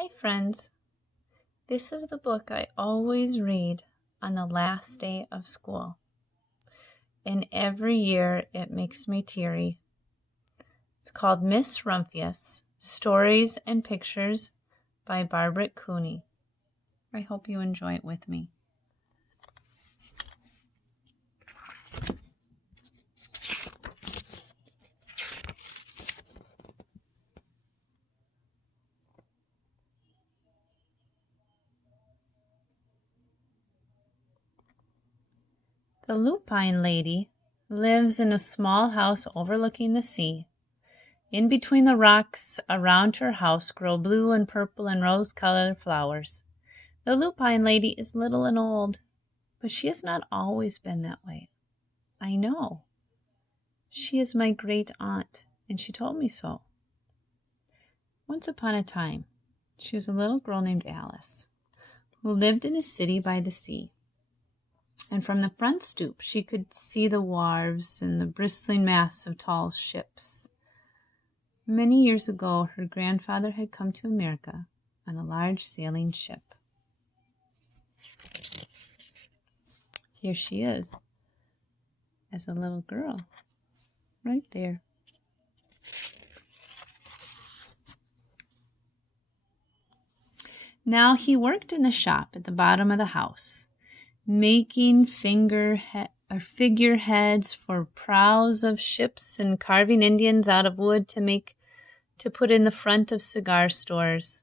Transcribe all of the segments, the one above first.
Hi friends, this is the book I always read on the last day of school, and every year it makes me teary. It's called Miss Rumphius, Stories and Pictures by Barbara Cooney. I hope you enjoy it with me. The Lupine lady lives in a small house overlooking the sea. In between the rocks around her house grow blue and purple and rose-colored flowers. The Lupine lady is little and old, but she has not always been that way. I know. She is my great aunt, and she told me so. Once upon a time, she was a little girl named Alice, who lived in a city by the sea. And from the front stoop, she could see the wharves and the bristling masts of tall ships. Many years ago, her grandfather had come to America on a large sailing ship. Here she is, as a little girl, right there. Now he worked in the shop at the bottom of the house, making figureheads for prows of ships and carving Indians out of wood to put in the front of cigar stores.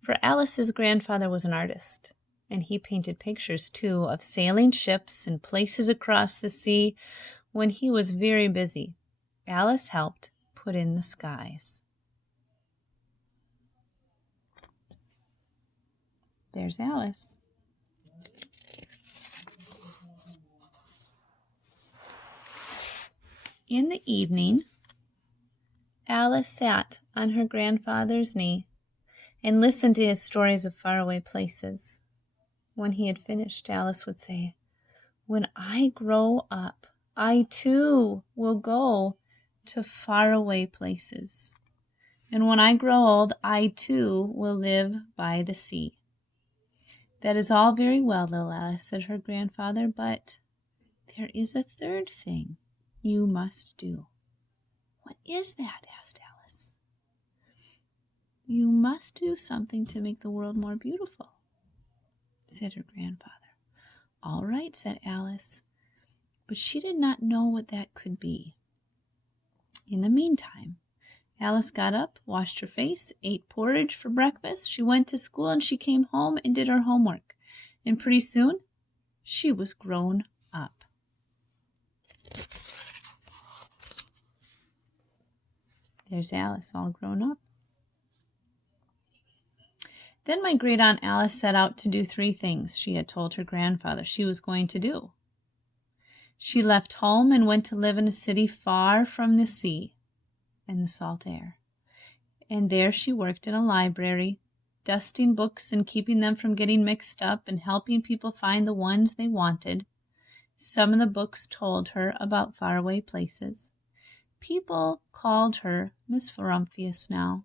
For Alice's grandfather was an artist, and he painted pictures, too, of sailing ships and places across the sea. When he was very busy, Alice helped put in the skies. There's Alice. In the evening, Alice sat on her grandfather's knee and listened to his stories of faraway places. When he had finished, Alice would say, "When I grow up, I too will go to faraway places. And when I grow old, I too will live by the sea." "That is all very well, little Alice," said her grandfather, "but there is a third thing you must do." "What is that?" asked Alice. "You must do something to make the world more beautiful," said her grandfather. "All right," said Alice, but she did not know what that could be. In the meantime, Alice got up, washed her face, ate porridge for breakfast. She went to school, and she came home and did her homework. And pretty soon, she was grown up. There's Alice, all grown up. Then my great-aunt Alice set out to do 3 things she had told her grandfather she was going to do. She left home and went to live in a city far from the sea and the salt air. And there she worked in a library, dusting books and keeping them from getting mixed up and helping people find the ones they wanted. Some of the books told her about faraway places. People called her Miss Rumphius now.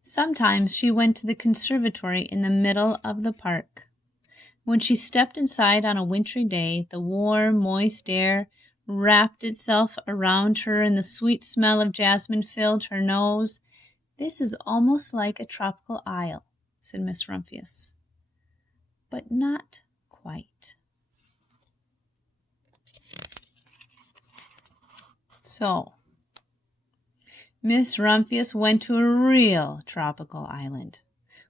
Sometimes she went to the conservatory in the middle of the park. When she stepped inside on a wintry day, the warm, moist air wrapped itself around her and the sweet smell of jasmine filled her nose. "This is almost like a tropical isle," said Miss Rumphius. "But not quite." So, Miss Rumphius went to a real tropical island,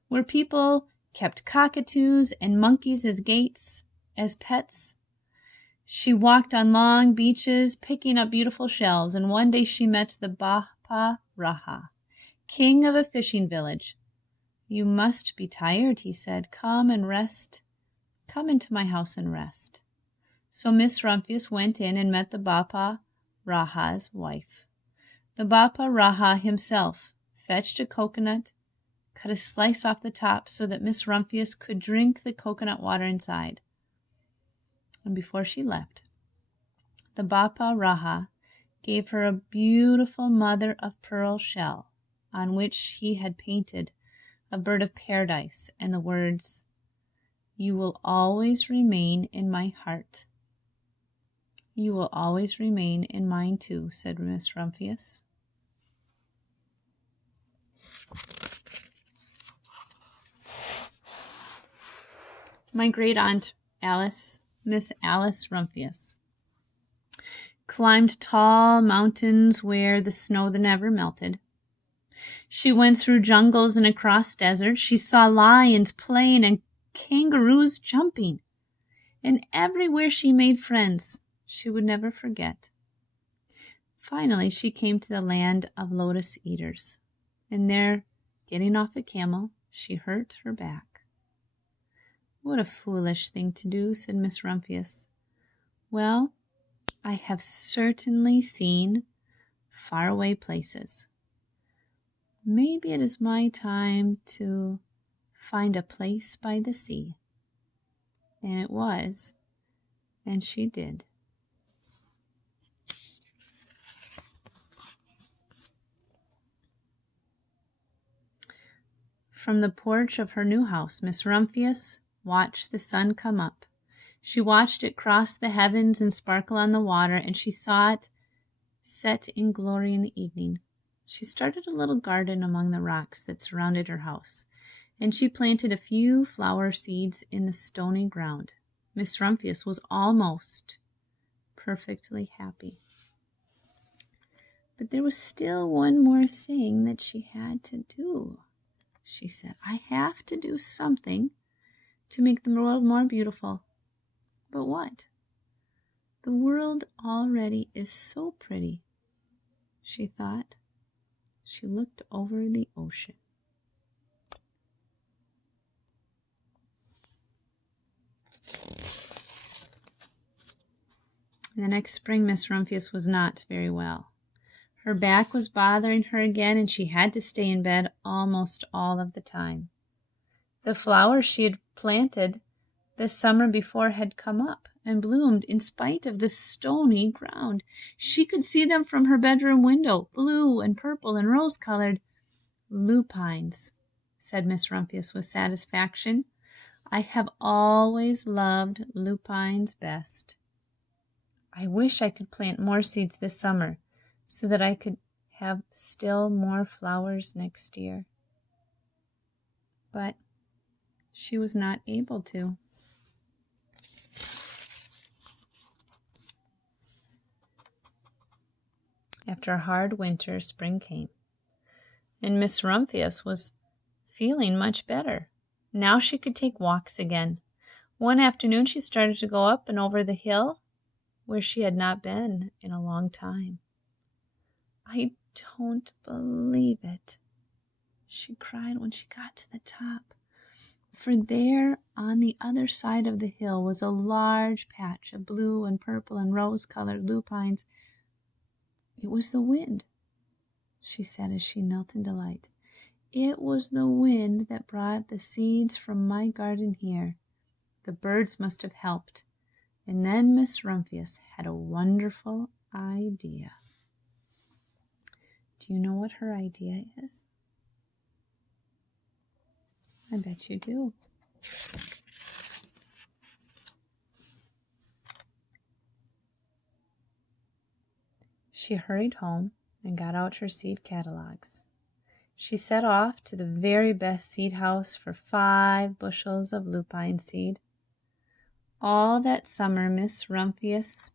where people kept cockatoos and monkeys as pets. She walked on long beaches, picking up beautiful shells, and one day she met the Bapa Raha, king of a fishing village. "You must be tired," he said. "Come and rest. Come into my house and rest." So Miss Rumphius went in and met the Bapa Raha's wife. The Bapa Raha himself fetched a coconut, cut a slice off the top so that Miss Rumphius could drink the coconut water inside. And before she left, the Bapa Raha gave her a beautiful mother-of-pearl shell on which he had painted a bird of paradise and the words, "You will always remain in my heart." "You will always remain in mine too," said Miss Rumphius. My great-aunt Alice, Miss Alice Rumphius, climbed tall mountains where the snow never melted. She went through jungles and across deserts. She saw lions playing and kangaroos jumping. And everywhere she made friends she would never forget. Finally, she came to the land of lotus eaters. And there, getting off a camel, she hurt her back. "What a foolish thing to do," said Miss Rumphius. "Well, I have certainly seen faraway places. Maybe it is my time to find a place by the sea." And it was, and she did. From the porch of her new house, Miss Rumphius watched the sun come up. She watched it cross the heavens and sparkle on the water, and she saw it set in glory in the evening. She started a little garden among the rocks that surrounded her house, and she planted a few flower seeds in the stony ground. Miss Rumphius was almost perfectly happy. But there was still one more thing that she had to do. She said, "I have to do something to make the world more beautiful." But what? The world already is so pretty, she thought. She looked over the ocean. The next spring, Miss Rumphius was not very well. Her back was bothering her again, and she had to stay in bed almost all of the time. The flowers she had planted the summer before had come up and bloomed in spite of the stony ground. She could see them from her bedroom window, blue and purple and rose-colored. "Lupines," said Miss Rumphius with satisfaction. "I have always loved lupines best. I wish I could plant more seeds this summer so that I could have still more flowers next year." But she was not able to. After a hard winter, spring came, and Miss Rumphius was feeling much better. Now she could take walks again. One afternoon she started to go up and over the hill where she had not been in a long time. "I don't believe it," she cried when she got to the top. For there on the other side of the hill was a large patch of blue and purple and rose-colored lupines. "It was the wind," she said as she knelt in delight. "It was the wind that brought the seeds from my garden here. The birds must have helped." And then Miss Rumphius had a wonderful idea. Do you know what her idea is? I bet you do. She hurried home and got out her seed catalogs. She set off to the very best seed house for 5 bushels of lupine seed. All that summer, Miss Rumphius,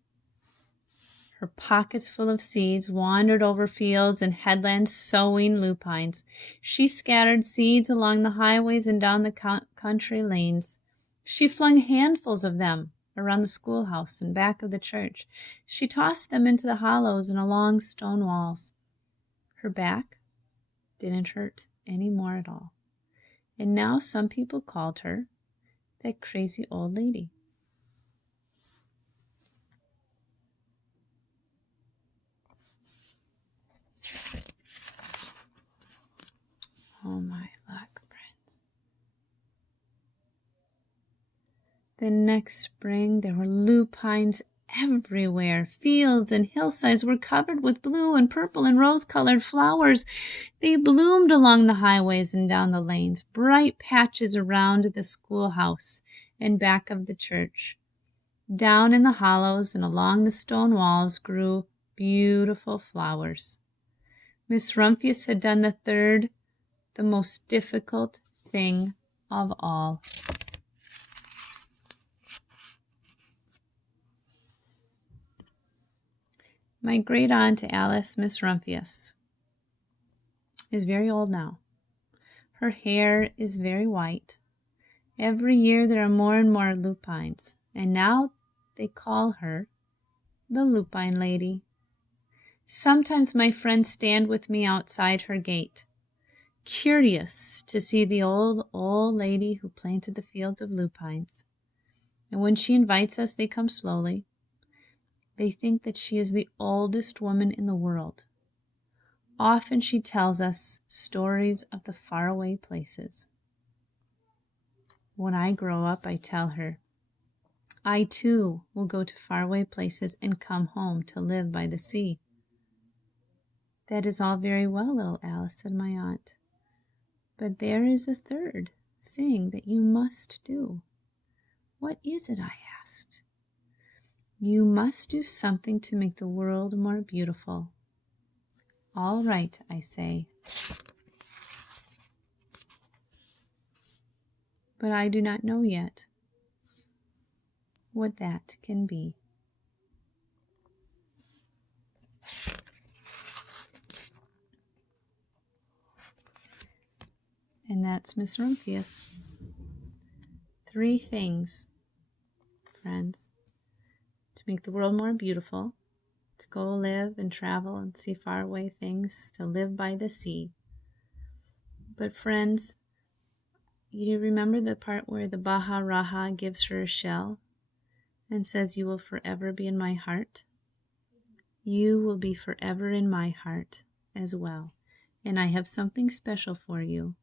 her pockets full of seeds, wandered over fields and headlands sowing lupines. She scattered seeds along the highways and down the country lanes. She flung handfuls of them around the schoolhouse and back of the church. She tossed them into the hollows and along stone walls. Her back didn't hurt any more at all. And now some people called her that crazy old lady. Oh my luck, friends. The next spring there were lupines everywhere. Fields and hillsides were covered with blue and purple and rose-colored flowers. They bloomed along the highways and down the lanes, bright patches around the schoolhouse and back of the church. Down in the hollows and along the stone walls grew beautiful flowers. Miss Rumphius had done the third, the most difficult thing of all. My great-aunt Alice, Miss Rumphius, is very old now. Her hair is very white. Every year there are more and more lupines, and now they call her the Lupine Lady. Sometimes my friends stand with me outside her gate, curious to see the old lady who planted the fields of lupines. And when she invites us, they come slowly. They think that she is the oldest woman in the world. Often she tells us stories of the faraway places. When I grow up, I tell her, I too will go to faraway places and come home to live by the sea. That is all very well, little Alice, said my aunt. But there is a third thing that you must do. What is it? I asked. You must do something to make the world more beautiful. All right, I say. But I do not know yet what that can be. And that's Miss Rumphius. 3 things, friends, to make the world more beautiful, to go live and travel and see faraway things, to live by the sea. But friends, you remember the part where the Baha Raha gives her a shell and says, you will forever be in my heart? You will be forever in my heart as well. And I have something special for you.